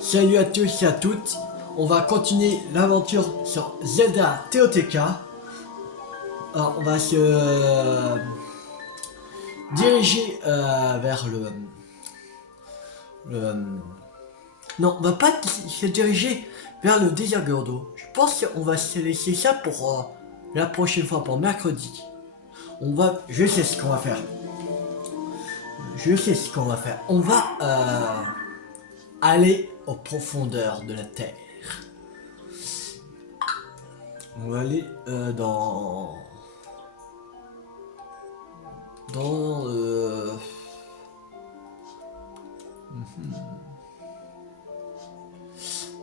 Salut à tous et à toutes, on va continuer l'aventure sur Zelda TOTK. Alors on va se diriger vers le... Non, on va pas se diriger vers le désert Gordo. Je pense qu'on va se laisser ça pour la prochaine fois, pour mercredi. Je sais ce qu'on va faire. On va aller aux profondeurs de la Terre. On va aller dans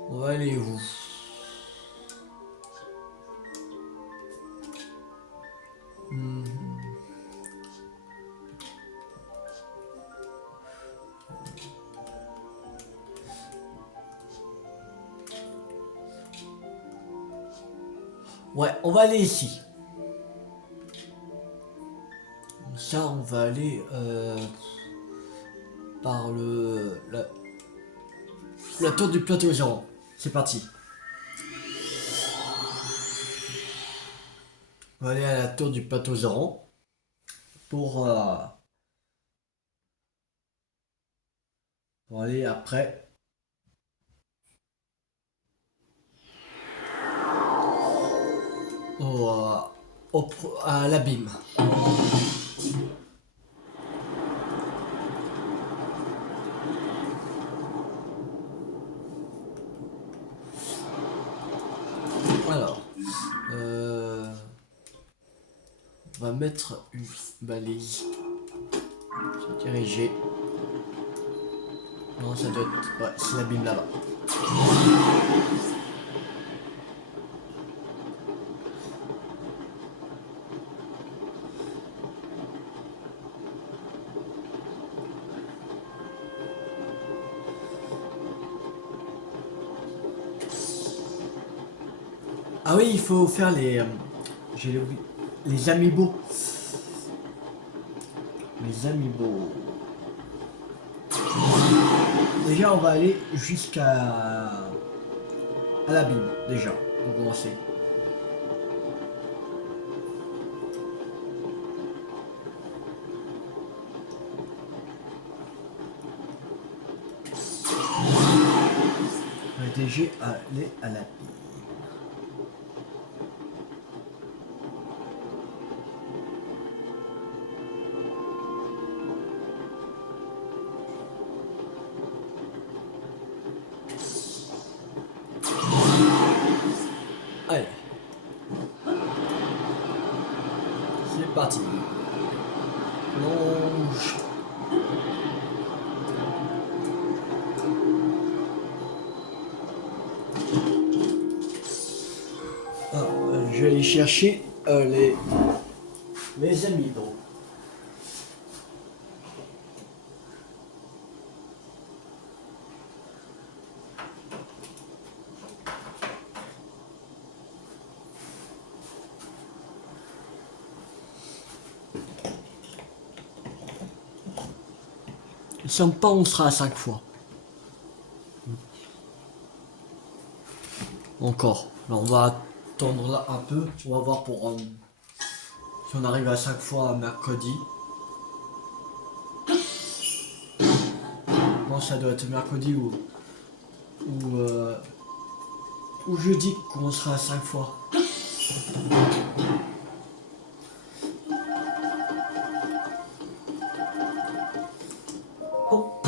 on va aller où? Ouais, on va aller ici. Ça, on va aller par la tour du plateau zéro. C'est parti. On va aller à la tour du plateau zéro pour aller après à l'abîme. Alors, on va mettre une balise. Se diriger. Non, ça doit être... Ouais, c'est l'abîme là-bas. Ah oui, il faut faire j'ai oublié. Les amiibo. Les amiibo. Déjà, on va aller jusqu'à l'abîme, déjà, pour commencer. On va déjà aller à l'abîme. Allez. C'est parti. Plonge. Alors, je vais aller chercher mes amis. Donc. Nous sommes pas, on sera à 5 fois. Encore. Là, on va attendre là un peu. On va voir pour si on arrive à 5 fois mercredi. Non, ça doit être mercredi ou jeudi qu'on sera à 5 fois. Oh.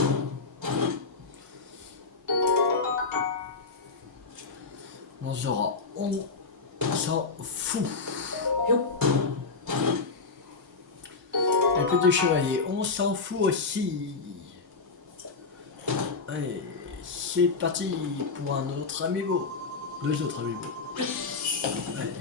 On sera, on s'en fout. Un peu de chevalier, on s'en fout aussi. Allez, c'est parti pour un autre amiibo. 2 autres amiibo. Allez.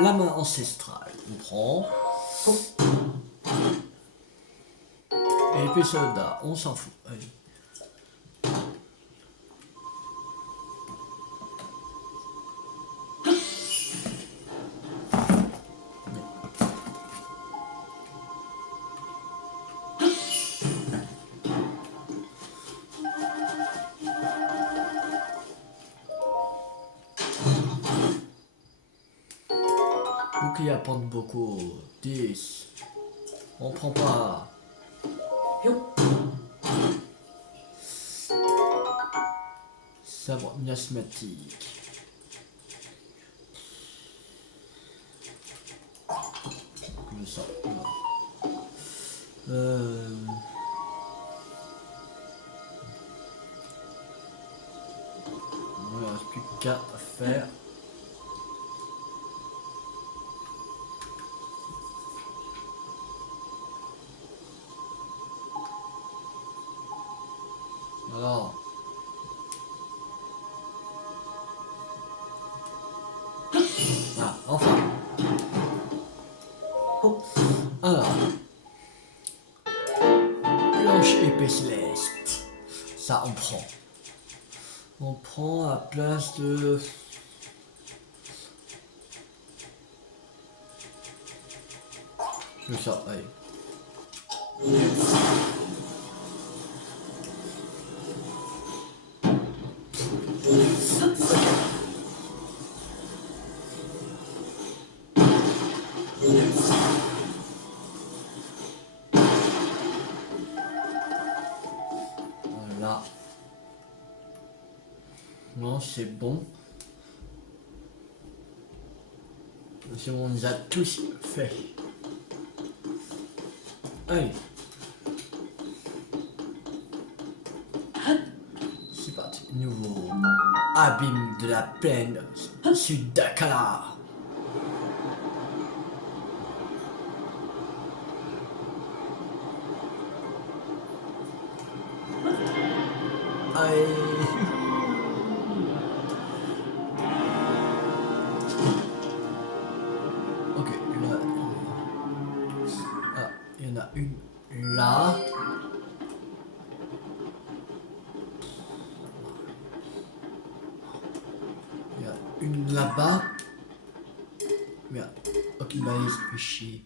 La main ancestrale, on prend. Et puis soldat, on s'en fout. Allez. bouclier à prendre beaucoup. 10. On prend pas. Sabre miasmatique. Comme ça. Il ne reste plus qu'à faire. Alors. Ah, enfin. Alors. Blanche épée céleste. Ça, on prend. On prend à place de... ça, allez. Voilà. Non, c'est bon. C'est bon, on les a tous fait. Allez. C'est parti. Nouveau abîme de la plaine Sud-Dakar. Allez. Ok, là. Ah, il y en a une là. Il y a une là-bas. Merde. Ok, bah il se fait chier.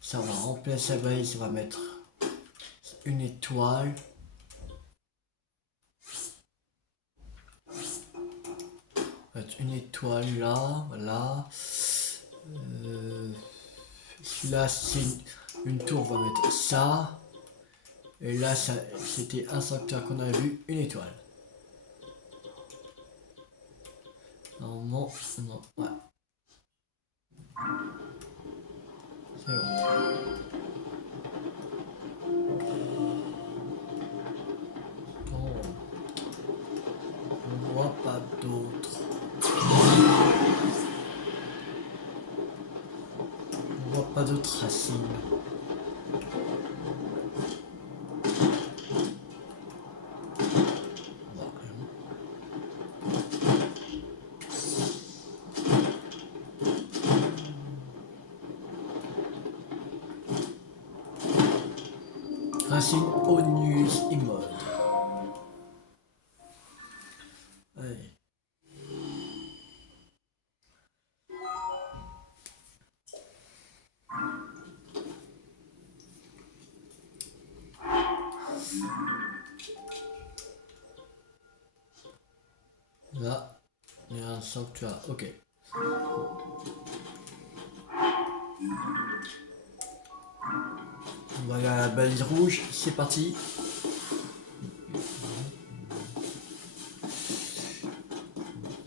Ça va remplir sa base, ça va mettre une étoile. Une étoile là, voilà. Celui-là c'est une tour, on va mettre ça. Et là c'était un secteur qu'on a vu, une étoile. Normalement, non, ouais. C'est bon. Bon. On voit pas d'autres. On voit pas d'autres racines. Racine Onus Immode. Allez. Là, il y a un sanctuaire. Ok. On va aller à la balise rouge. C'est parti.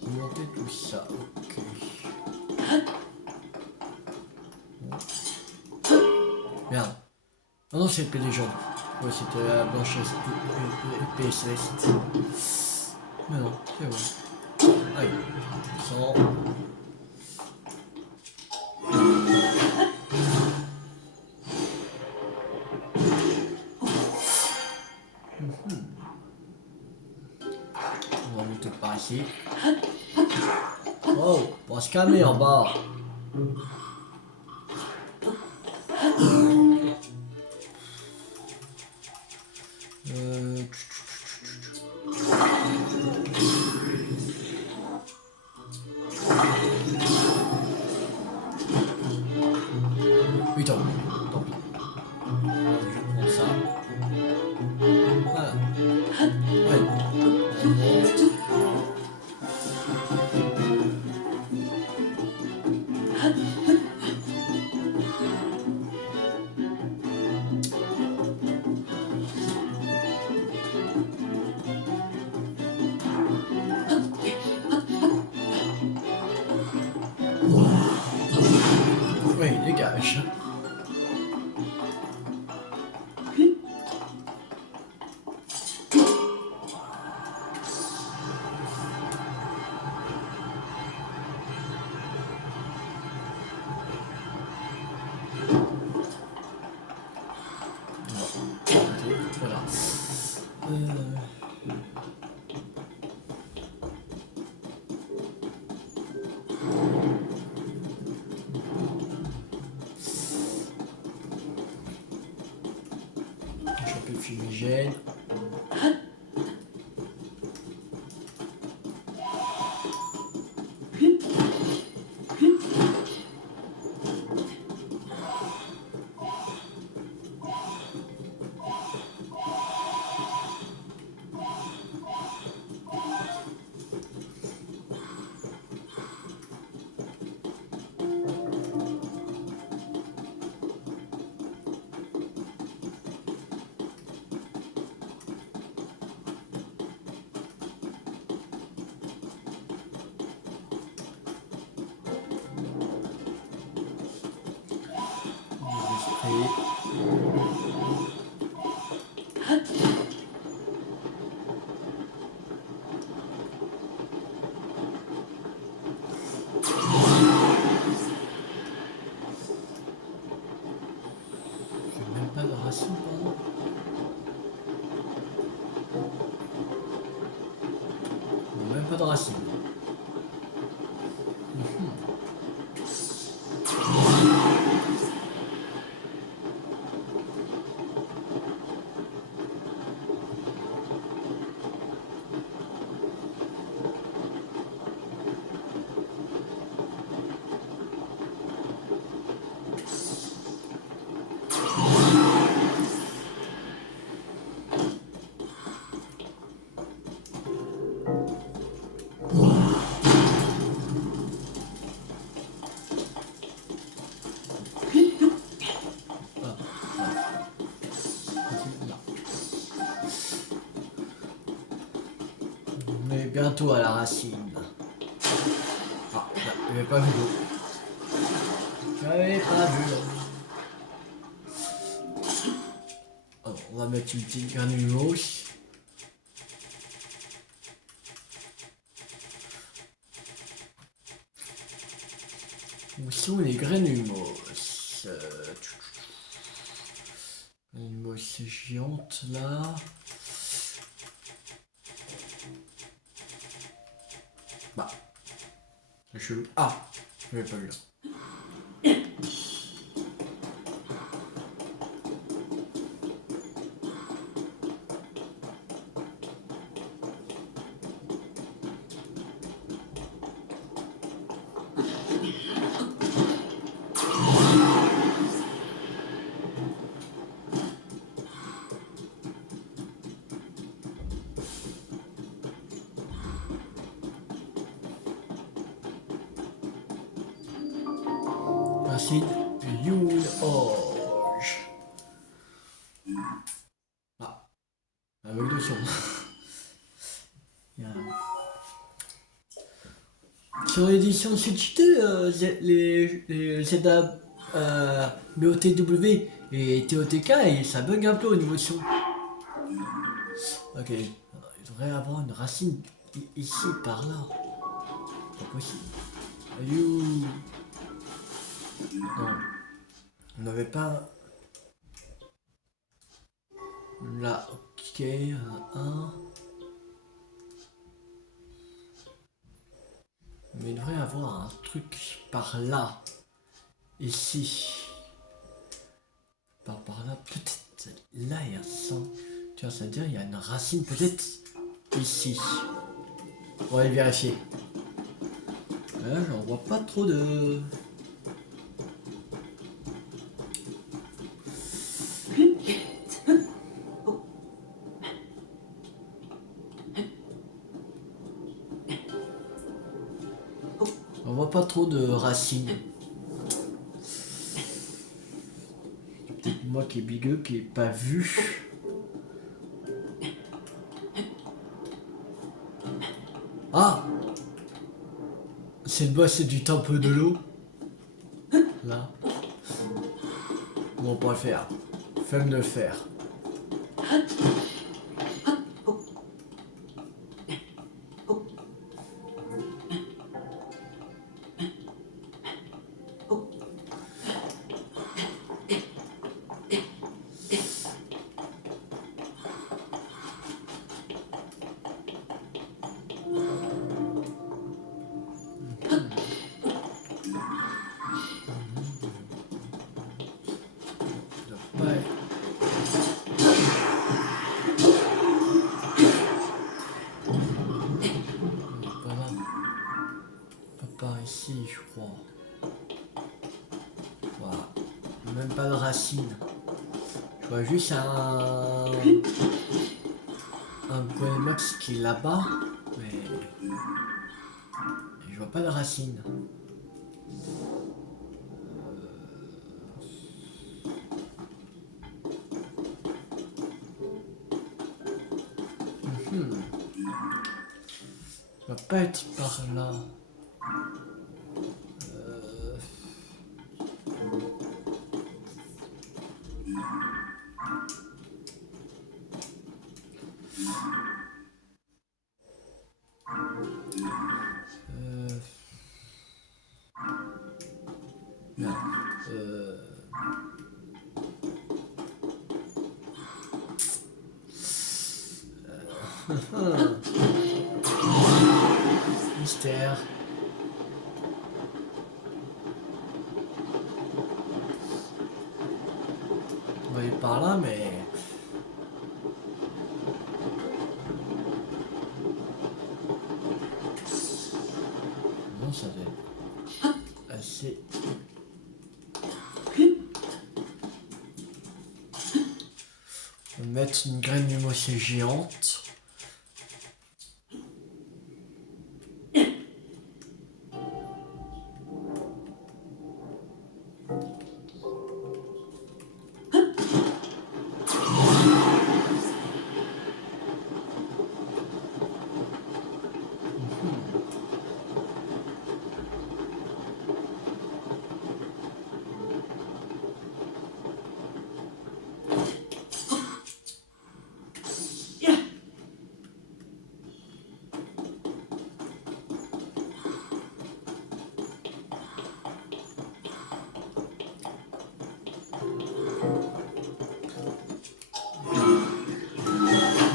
Monter tout ça. Ok. Merde. Oh non, c'est l'épée des jaunes. Ouais, c'était la blanche épée céleste. Mais non, c'est bon. Allez. 100. On va monter par ici. Oh, on va se calmer en bas. Putain, tant pis. l'oxygène. Pas de racine, pardon. Non, même pas de racine. Mais bientôt à la racine. Ah, j'avais pas vu l'eau. J'avais pas vu l'eau. Alors, on va mettre une petite granulose. Où sont les granuloses? Une mousse géante là. Bah. C'est chelou. Ah, j'avais pas vu là. Racine, une orge. Ah, avec le son. Sur l'édition CGT, les ZA BOTW et TOTK, et ça bug un peu au niveau de son. Ok, il devrait avoir une racine ici, par là. Pas possible. You. Non. On n'avait pas. Là, ok, un. Mais il devrait avoir un truc par là. Ici. Par là, peut-être. Là, il y a un sang. Tu vois, ça veut dire il y a une racine peut-être ici. On va aller vérifier. Là, j'en vois pas trop de. On voit pas trop de racines. Peut-être moi qui est bigueux, qui est pas vu. Ah! C'est le boss du temple de l'eau. Là. Bon, on pourra le faire. Femme de le faire. part ici, je crois. Voilà. Même pas de racine. Je vois juste un Pokémax qui est là-bas, mais je vois pas de racine. Ça va pas être par là. Non. Mystère. On va aller par là, mais... Non, ça va être assez... On va mettre une graine de moitié géante.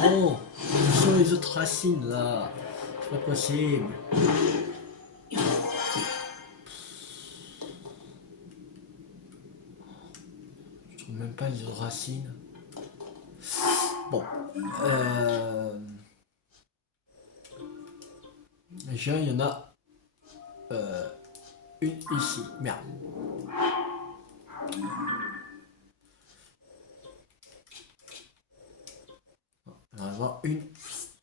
Oh, ce sont les autres racines là. C'est pas possible. Je trouve même pas les autres racines. Bon. Déjà, il y en a une ici. Merde. On va avoir une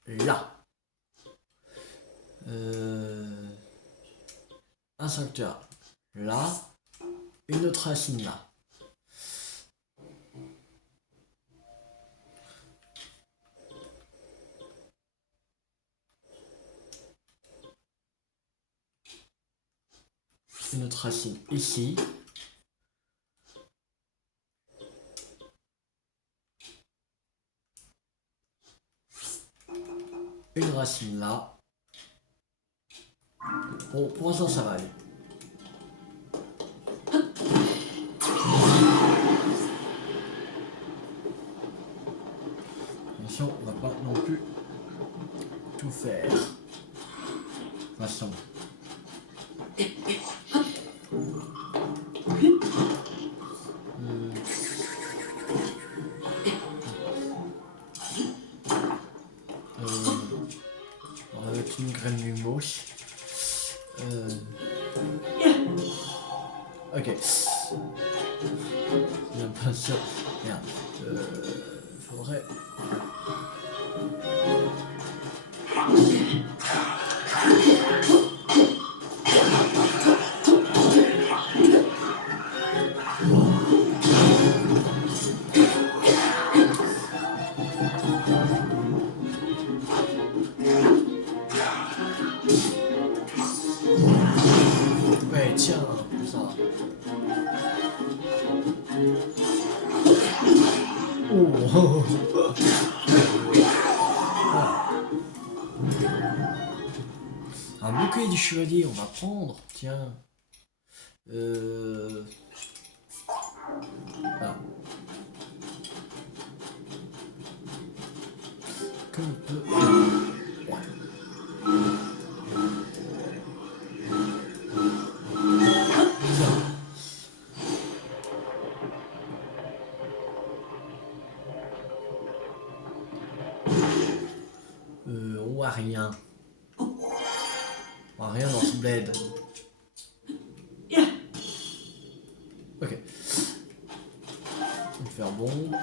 là. Un secteur là. Une autre racine là. Une autre racine ici. Une racine là. Bon, pour l'instant ça va aller. Attention, on va pas non plus tout faire. De toute façon. On va mettre une graine de moche. Ok. Bien pas ça. Merde. Faudrait. Ouais, tiens, ça. Oh. Voilà. Un bouquet du chevalier, on va prendre. Tiens. Voilà. Comme on peut. Ouais. On voit rien. On voit rien dans ce bled. bombe.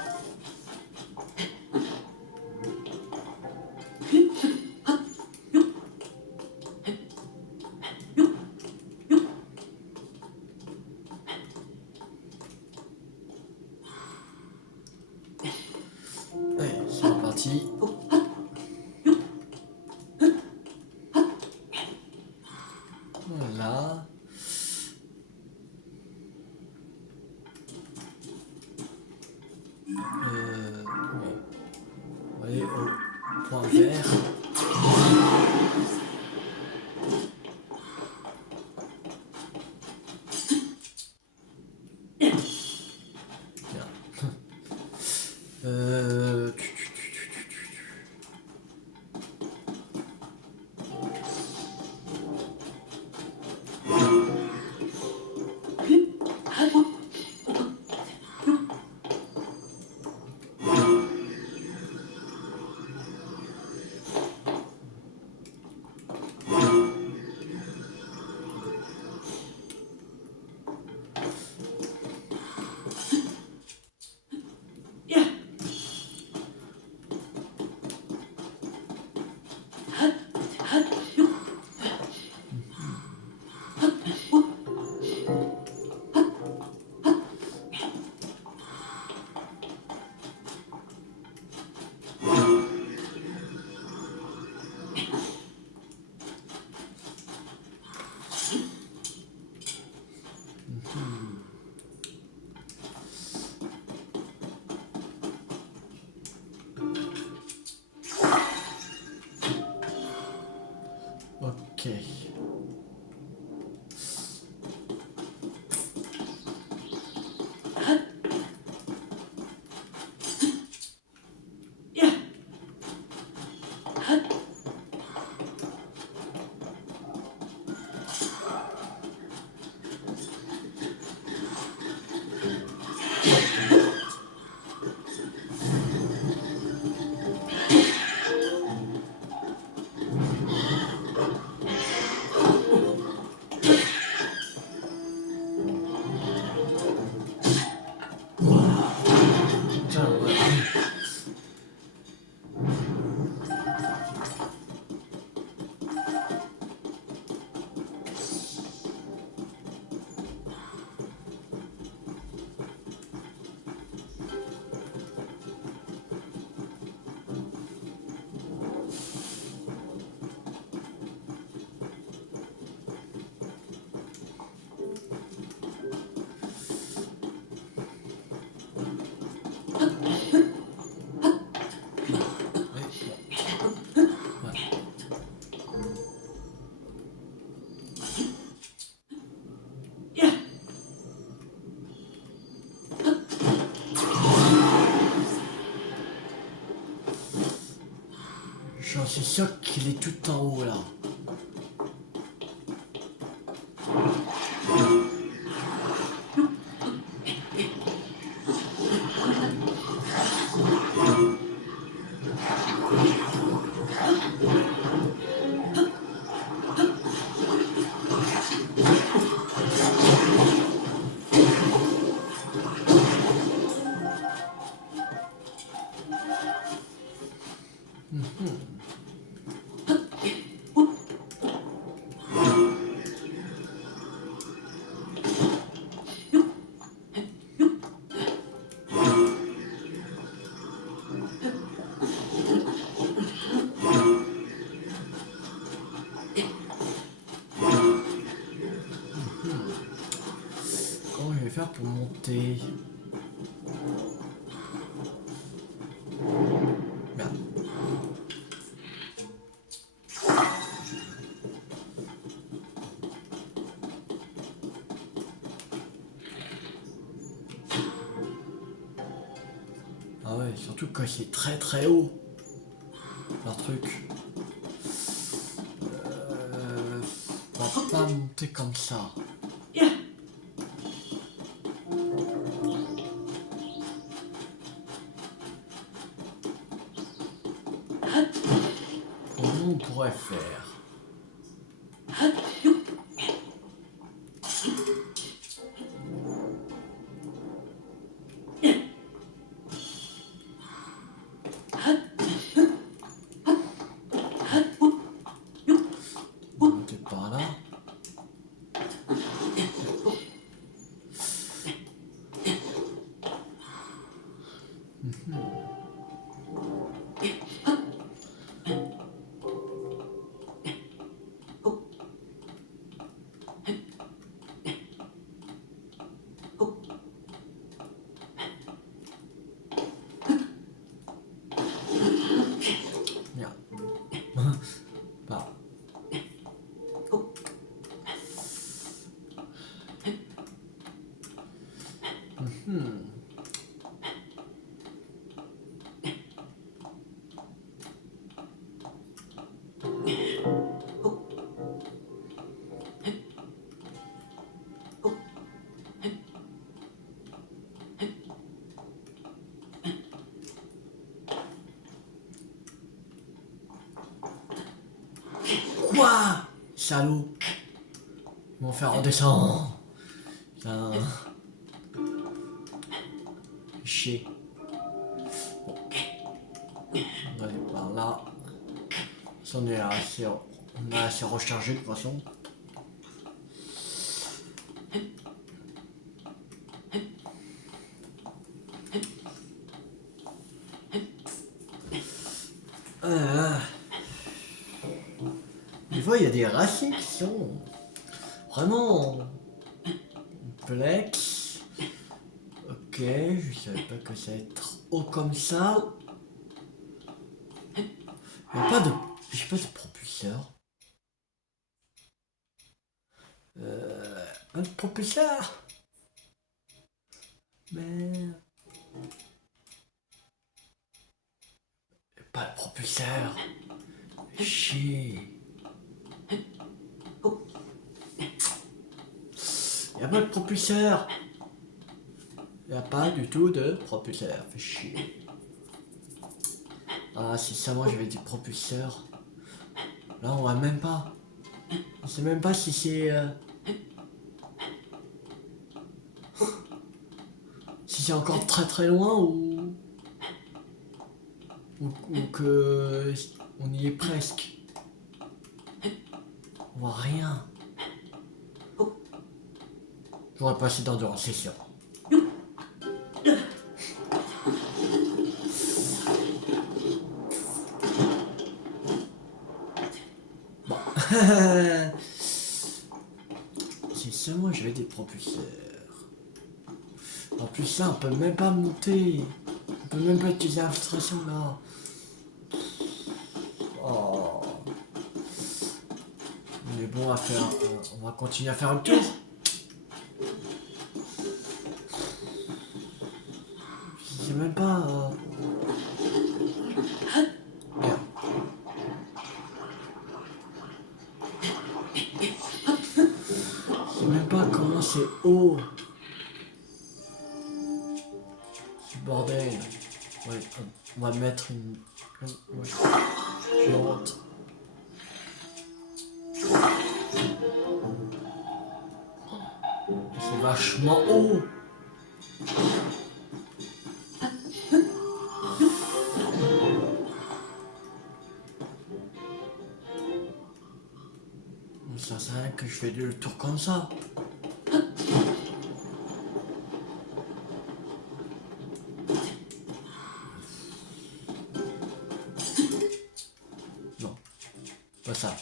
Allez, c'est reparti. Voilà. Bon. On va aller au point vert. Bien. Euh... Ok. Tiens, ouais. J'en suis sûr qu'il est tout en haut là. Comment je vais faire pour monter? Merde. Ah ouais, surtout quand c'est très très haut. Leur truc. On va pas monter comme ça. Comment on pourrait faire? salauds. Ils vont faire redescendre. Putain. Chier. Bon. On va aller par là. On est assez, on a assez rechargé de toute façon. Des fois, il y a des racines qui sont vraiment complexes. Ok, je savais pas que ça allait être haut comme ça. Il n'y a pas de... J'ai pas de propulseur. Un propulseur. Mais... Pas de propulseur. Chier. Il n'y a pas de propulseur. Il n'y a pas du tout de propulseur. Fait chier. Ah, si ça, moi j'avais dit propulseur. Là, on voit même pas. On sait même pas si c'est... Si c'est encore très très loin ou que on y est presque. On voit rien. J'aurais pas assez d'endurance, c'est sûr. Bon. C'est seulement j'avais des propulseurs. En plus ça, on peut même pas monter. On peut même pas utiliser l'infiltration là. Oh. On est bon à faire. On va continuer à faire un tour. Je sais même pas. Merde. Je sais même pas comment c'est haut. Ce bordel. Ouais, on va mettre une. Ouais, j'ai honte. C'est vachement haut. Ça sert à rien que je fais le tour comme ça. Non, pas ça.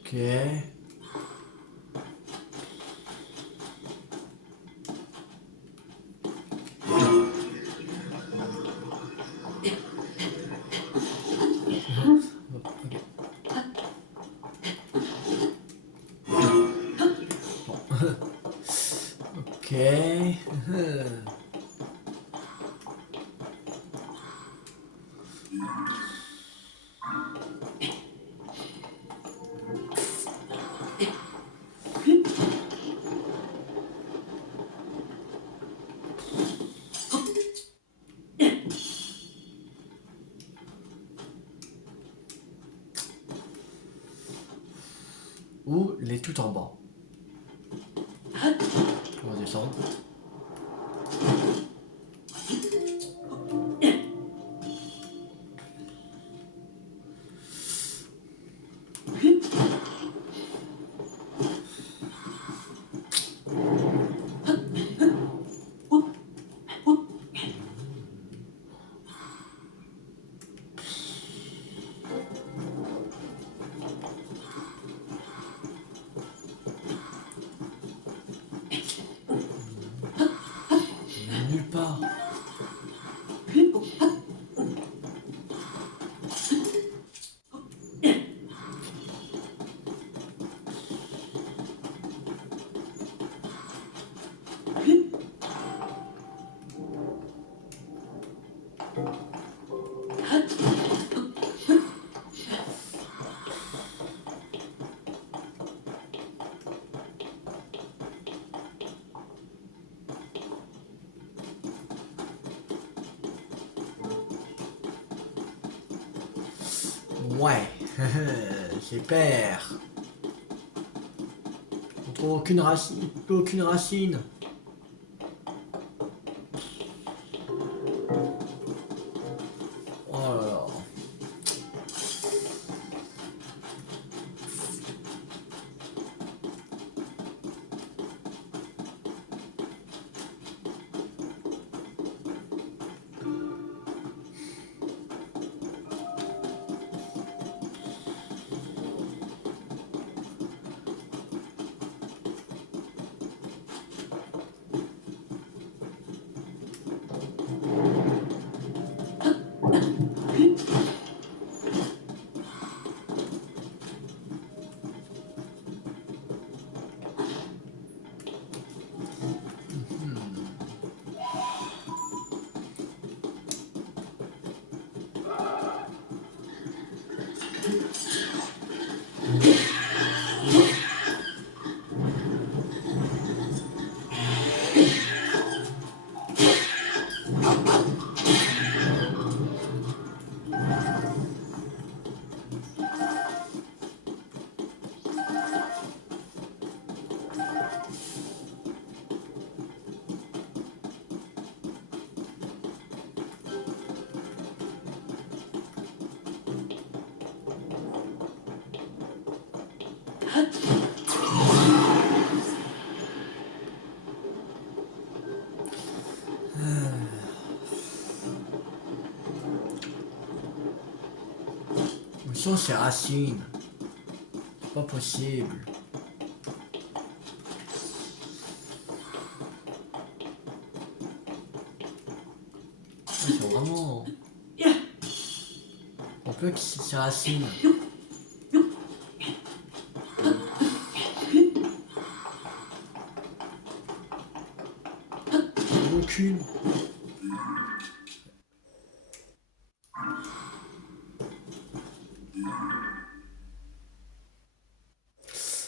Ok. Ok. Ou il est tout en bas. On va descendre. Ouais, super. On trouve aucune racine, plus aucune racine. Oh là là. Où sont ces racines? C'est pas possible. Ils sont vraiment... On peut que ces racines. Aucune.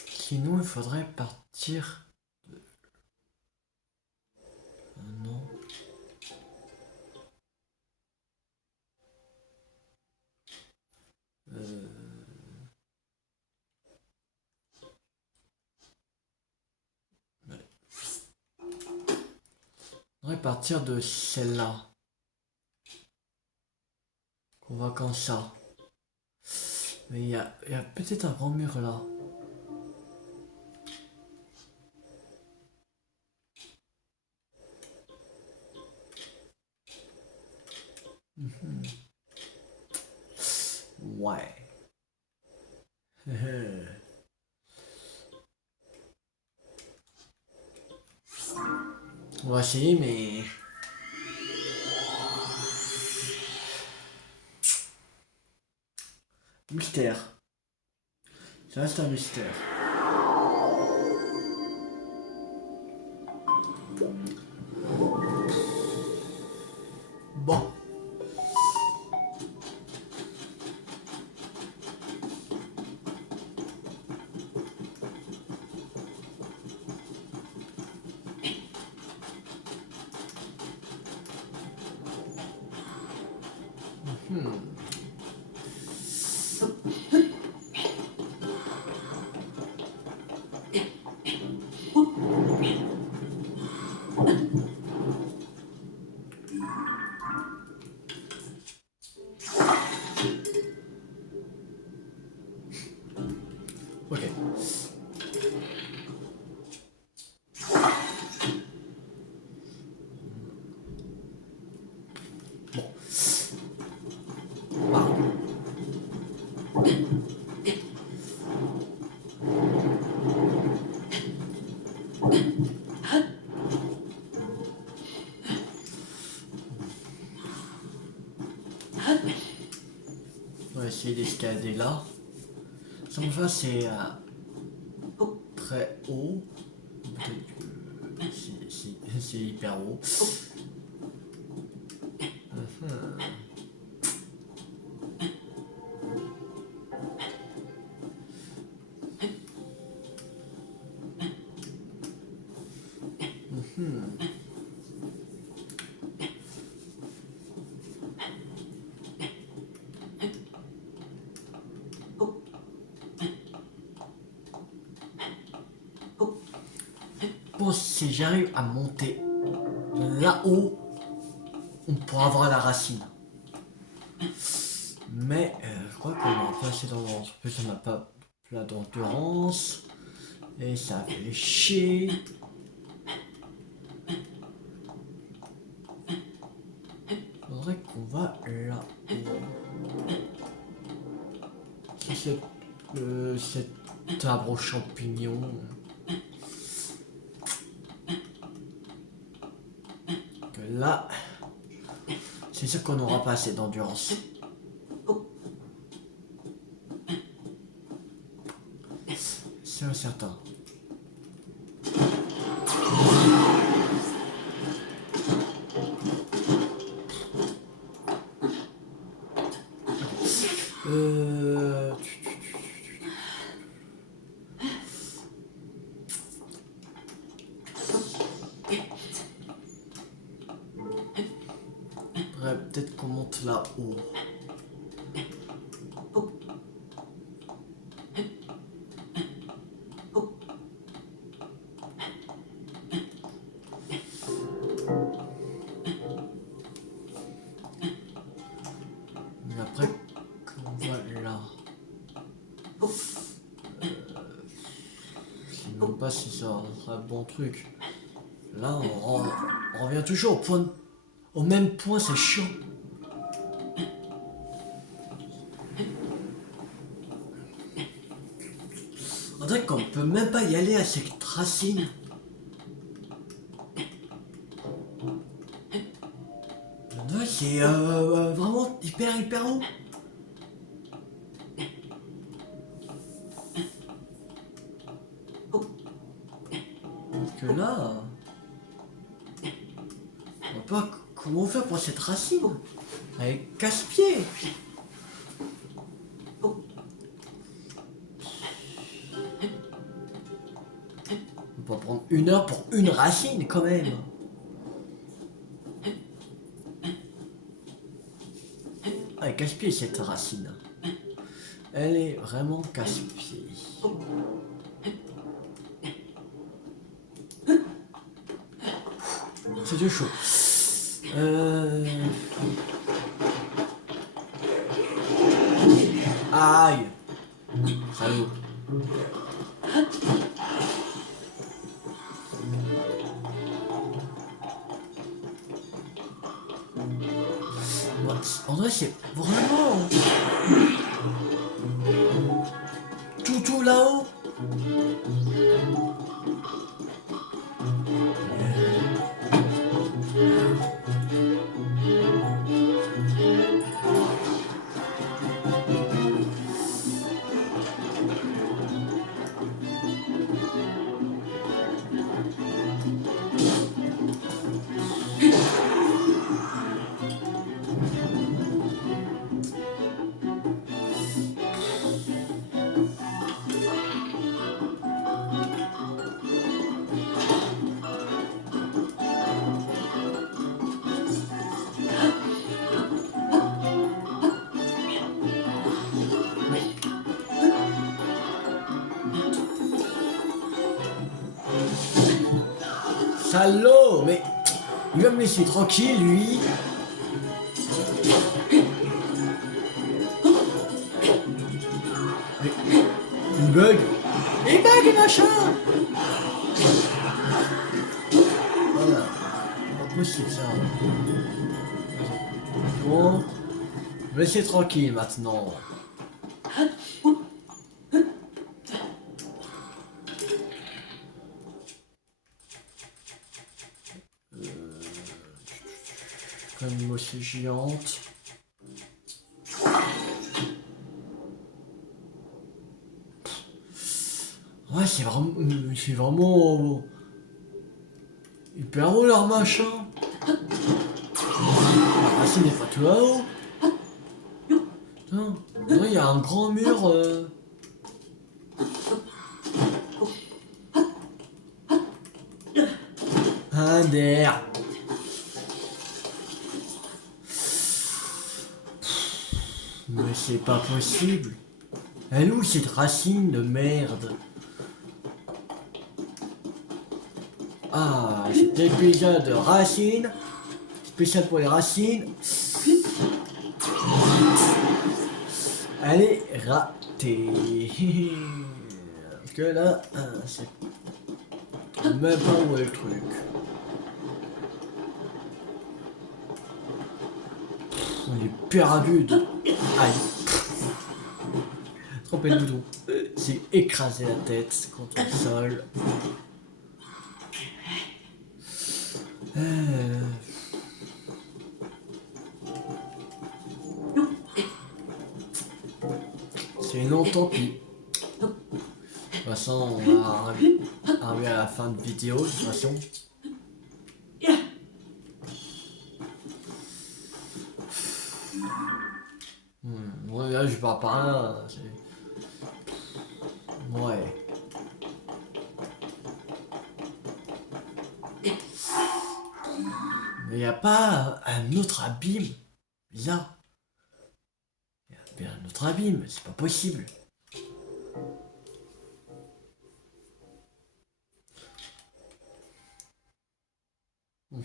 Sinon, il faudrait partir. Non. On va partir de celle-là. On va comme ça. Mais il y a peut-être un grand mur là. Ouais. On va essayer, mais... Mystère. Ça reste un mystère. Bon. Ok. On va essayer d'escalader là. Si on va, c'est très haut. Peut-être que c'est hyper haut. normalement, si j'arrive à monter là-haut, on pourra avoir la racine. Mais je crois qu'on n'a pas assez d'endurance. En plus, on n'a pas plein d'endurance. Et ça fait chier. Faudrait qu'on va là-haut. Ça, c'est cet arbre aux champignons. Que là, c'est sûr qu'on n'aura pas assez d'endurance. C'est certain. Peut-être qu'on monte là-haut. Mais après, qu'on va là. Je sais même pas si ça sera le bon truc. Là, on revient toujours au même point, c'est chiant. On dirait qu'on peut même pas y aller à cette racine. C'est vraiment hyper haut. Parce que là, on voit pas comment faire pour cette racine. Avec casse-pied. On va prendre 1 heure pour une racine quand même. Ah, casse-pied cette racine. Elle est vraiment casse-pied. C'est du chaud. Aïe. Salaud. En vrai, c'est vraiment tout là-haut. Salaud, mais il va me laisser tranquille, lui. Mais, une bug. Il bug, machin. Voilà. Pas possible, ça. Bon. Me laissez tranquille, maintenant. Une aussi géante. Ouais, c'est vraiment hyper haut leur machin. La racine n'est pas tout là-haut. Putain, il y a un grand mur. Un d'air. Mais c'est pas possible. Elle est où cette racine de merde? Ah, cet épisode racine, spécial pour les racines, elle est ratée. Parce que là, c'est même pas où est le truc. On est perdu de... Aïe. Trompé le bouton. C'est écraser la tête contre le sol. C'est non, tant pis. De toute façon, on va arriver à la fin de vidéo, de toute façon. Ouais, là, je pars par là. Ouais. Mais il n'y a pas un autre abîme là. Il y a bien un autre abîme, c'est pas possible. Il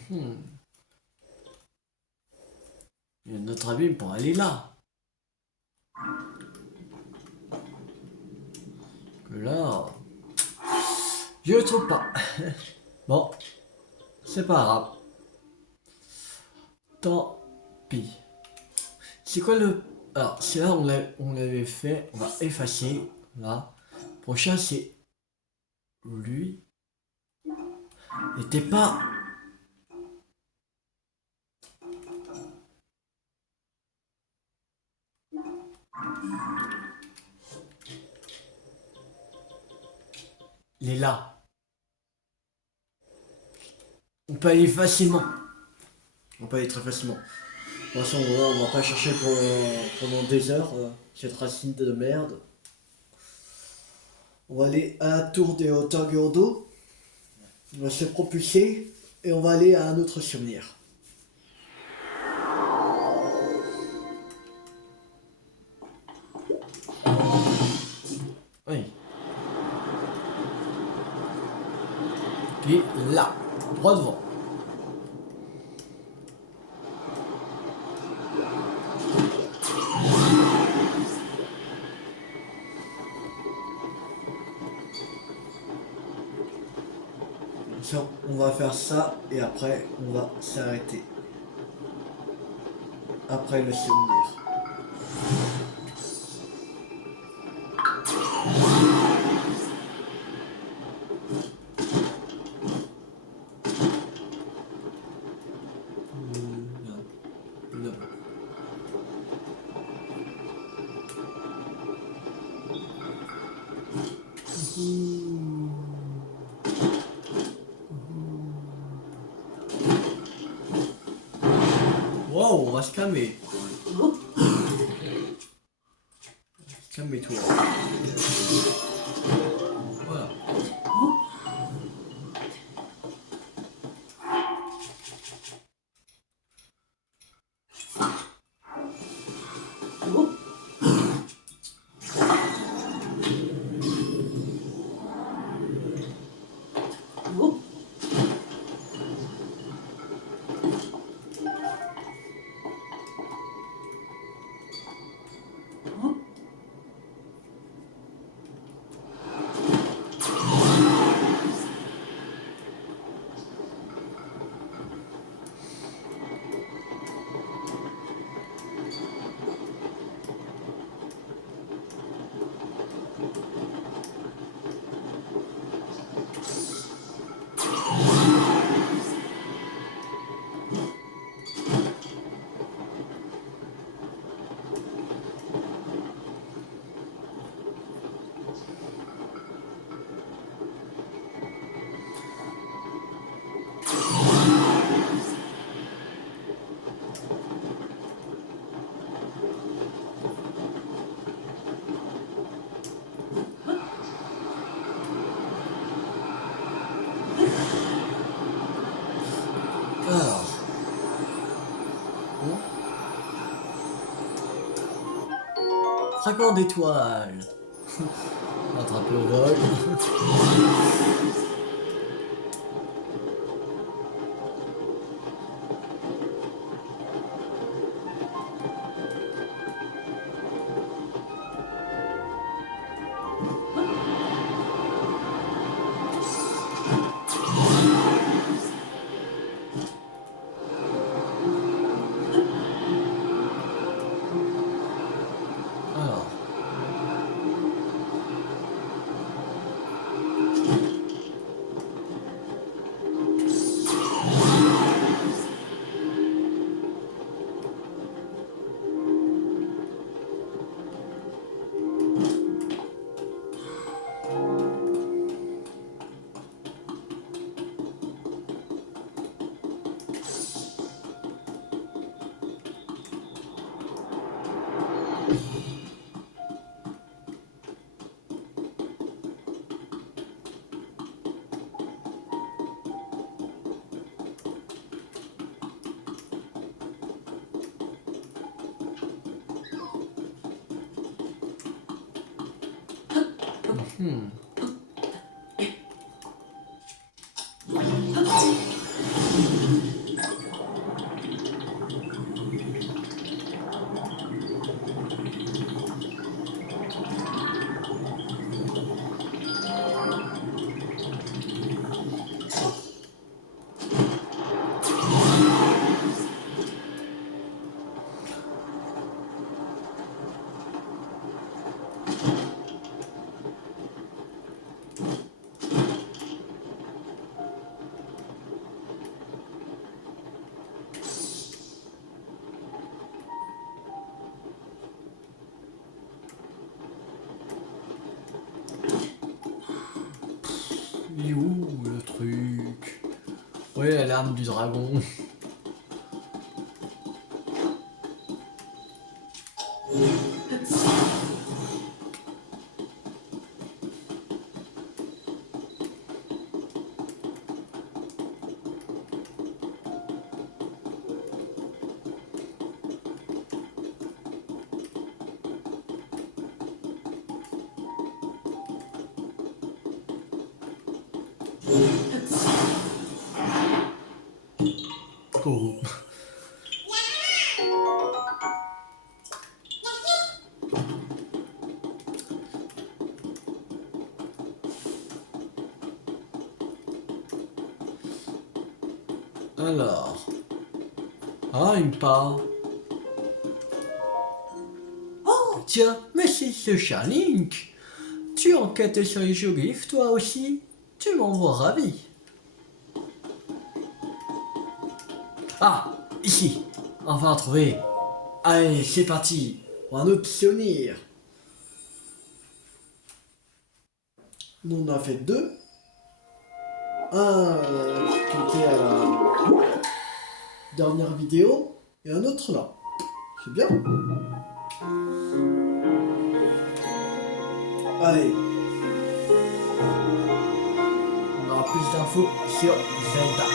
y a un autre abîme pour aller là. Que là, je le trouve pas. Bon, c'est pas grave. Tant pis. C'est quoi le... Alors, c'est là on l'avait fait. On va effacer. Là. Prochain, c'est... Lui. N'était pas... Il est là. On peut aller facilement. On peut aller très facilement. De toute façon, on va pas chercher pendant des heures cette racine de merde. On va aller à la tour des Otagurdo. On va se propulser et on va aller à un autre souvenir. Oui. Puis là, droit devant. On va faire ça et après on va s'arrêter. Après le souvenir. Là. Wow, on va se calmer. Calme-toi. Voilà. Alors. Bon. Fragment d'étoile. Attraper le vol. Il est où le truc? Oui, la lame du dragon. Oh. Alors. Ah, il me parle. Oh, tiens, mais c'est ce chat Link. Tu enquêtes sur les géoglyphes, toi aussi? Tu m'envoies ravi. Ah, ici. Enfin trouvé. Allez, c'est parti. Pour un autre souvenir. Nous on en a fait deux. Un qui était à la dernière vidéo et un autre là. C'est bien. Allez. On aura plus d'infos sur Zelda.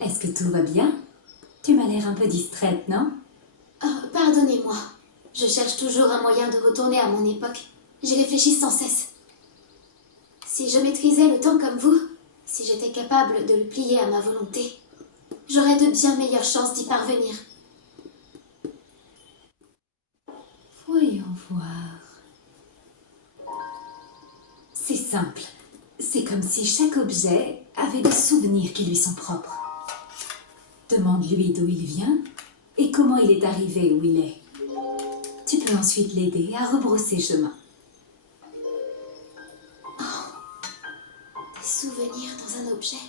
Est-ce que tout va bien? Tu m'as l'air un peu distraite, non? Oh, pardonnez-moi. Je cherche toujours un moyen de retourner à mon époque. J'y réfléchis sans cesse. Si je maîtrisais le temps comme vous, si j'étais capable de le plier à ma volonté, j'aurais de bien meilleures chances d'y parvenir. Voyons voir. C'est simple. C'est comme si chaque objet avait des souvenirs qui lui sont propres. Demande-lui d'où il vient et comment il est arrivé où il est. Tu peux ensuite l'aider à rebrousser chemin. Des souvenirs dans un objet.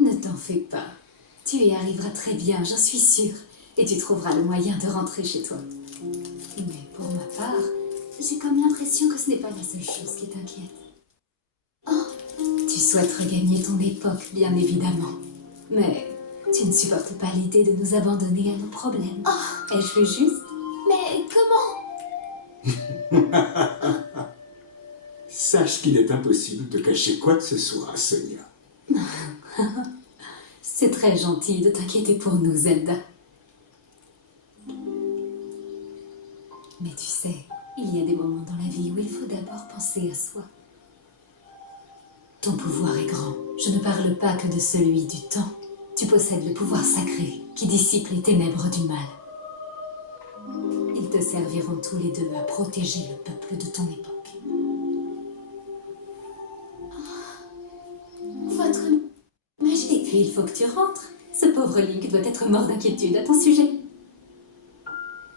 Ne t'en fais pas. Tu y arriveras très bien, j'en suis sûre. Et tu trouveras le moyen de rentrer chez toi. Mais pour ma part, j'ai comme l'impression que ce n'est pas la seule chose qui t'inquiète. Tu souhaites regagner ton époque, bien évidemment. Mais tu ne supportes pas l'idée de nous abandonner à nos problèmes. Ai-je vu juste? Mais comment? Sache qu'il est impossible de cacher quoi que ce soit, Sonia. C'est très gentil de t'inquiéter pour nous, Zelda. Mais tu sais, il y a des moments dans la vie où il faut d'abord penser à soi. Ton pouvoir est grand. Je ne parle pas que de celui du temps. Tu possèdes le pouvoir sacré qui dissipe les ténèbres du mal. Ils te serviront tous les deux à protéger le peuple de ton époque. Votre magie. Et puis il faut que tu rentres. Ce pauvre Link doit être mort d'inquiétude à ton sujet.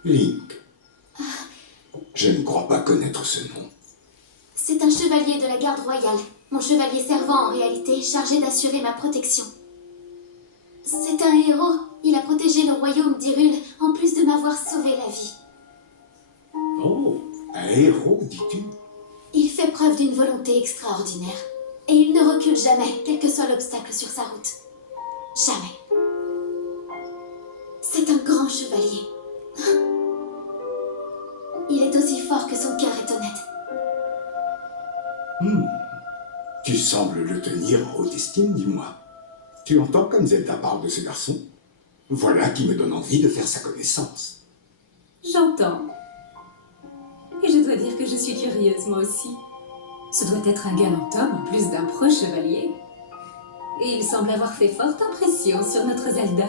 Link. Je ne crois pas connaître ce nom. C'est un chevalier de la garde royale. Mon chevalier servant en réalité, chargé d'assurer ma protection. C'est un héros. Il a protégé le royaume d'Hyrule, en plus de m'avoir sauvé la vie. Oh, un héros, dis-tu? Il fait preuve d'une volonté extraordinaire. Et il ne recule jamais, quel que soit l'obstacle sur sa route. Jamais. C'est un grand chevalier. Il est aussi fort que son cœur est honnête. Tu sembles le tenir en haute estime, dis-moi. Tu entends comme Zelda parle de ce garçon? Voilà qui me donne envie de faire sa connaissance. J'entends. Et je dois dire que je suis curieuse, moi aussi. Ce doit être un galant homme en plus d'un proche chevalier. Et il semble avoir fait forte impression sur notre Zelda.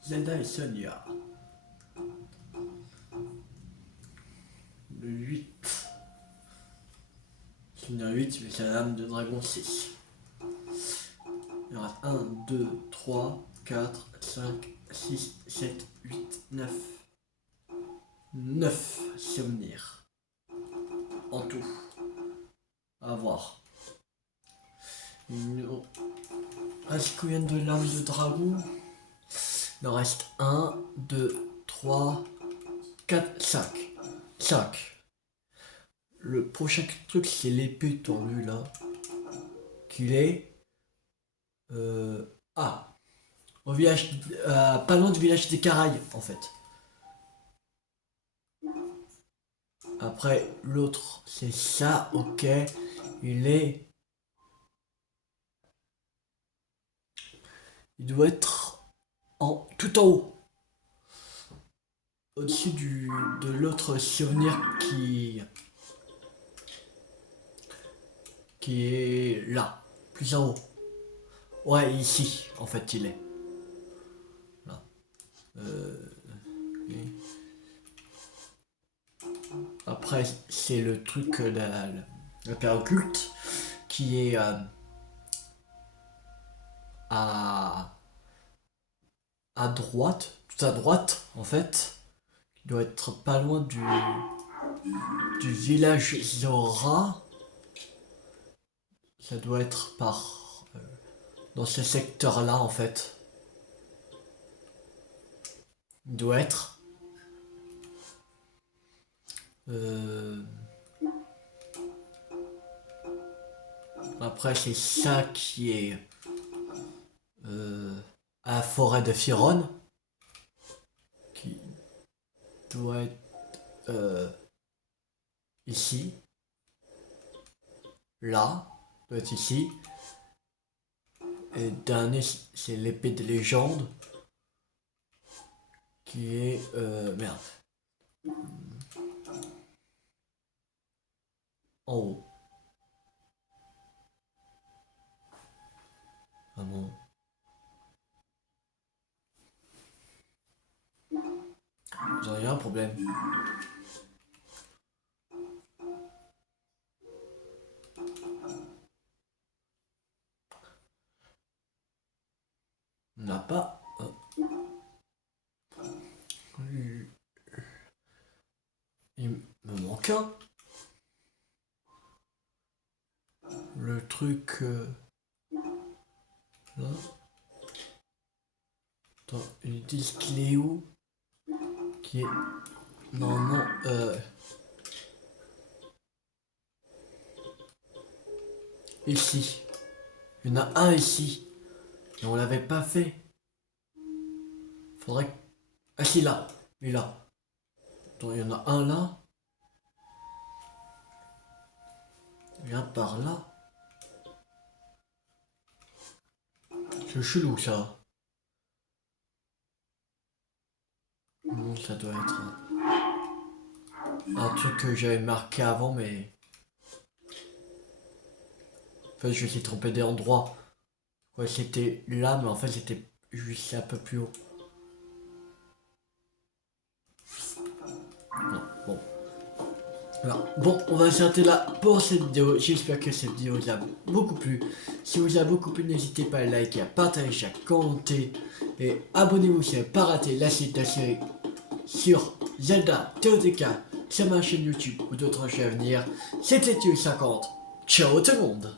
Zelda et Sonia. Le 8. Sonia 8, mais c'est la lame de dragon 6. Il y aura 1, 2, 3, 4, 5, 6, 7, 8, 9. 9 souvenirs. En tout. À voir. Il nous reste combien de lames de dragon? Il en reste 1, 2, 3, 4, 5. 5. Le prochain truc, c'est l'épée tendue là. Qu'il est. Au village. Pas loin du village des Caraïbes, en fait. Après, l'autre, c'est ça, ok. Il est. Il doit être tout en haut. Au-dessus de l'autre souvenir qui est là, plus en haut. Ouais, ici, en fait, il est. Là. Ok. Après, c'est le truc, la pierre occulte, qui est à droite, tout à droite, en fait. Il doit être pas loin du village Zora. Ça doit être dans ce secteur-là, en fait. Il doit être. Après, c'est ça qui est à la forêt de Firon. Qui doit être ici. Là. Doit être ici. Et dernier, c'est l'épée de légende. Qui est. Merde. En haut. Ah bon. Vous avez un problème. On n'a pas. Il me manque un. Le truc. Là. Attends, ils disent qu'il est où? Qui est. Normalement. Ici. Il y en a un ici. Et on l'avait pas fait. Faudrait. Ah si, là. Il est là. Attends, il y en a un là. Il vient par là. C'est chelou ça. Non, ça doit être un truc que j'avais marqué avant, mais. En fait, je me suis trompé d'endroit. Ouais, c'était là, mais en fait, c'était juste un peu plus haut. Non, bon. Alors, bon, on va s'arrêter là pour cette vidéo. J'espère que cette vidéo vous a beaucoup plu. Si vous a beaucoup plu, n'hésitez pas à liker, à partager, à commenter. Et abonnez-vous si vous n'avez pas raté la suite de la série sur Zelda TOTK, sur ma chaîne YouTube ou d'autres jeux à venir. C'était Tuel50. Ciao tout le monde!